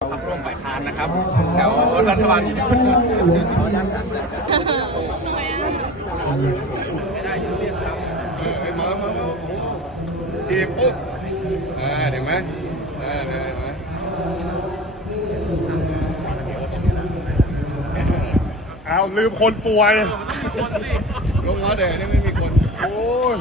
พรรคร่วมฝ่ายค้านนะครับแล้วรัฐบาลไอ้หมามามาทีบปุ๊บอ่าเห็นไหมอ่าเห็นไหมเอาลืมคนป่วยลงมาเดี๋ยวนี่ไม่มีคน โอ้ย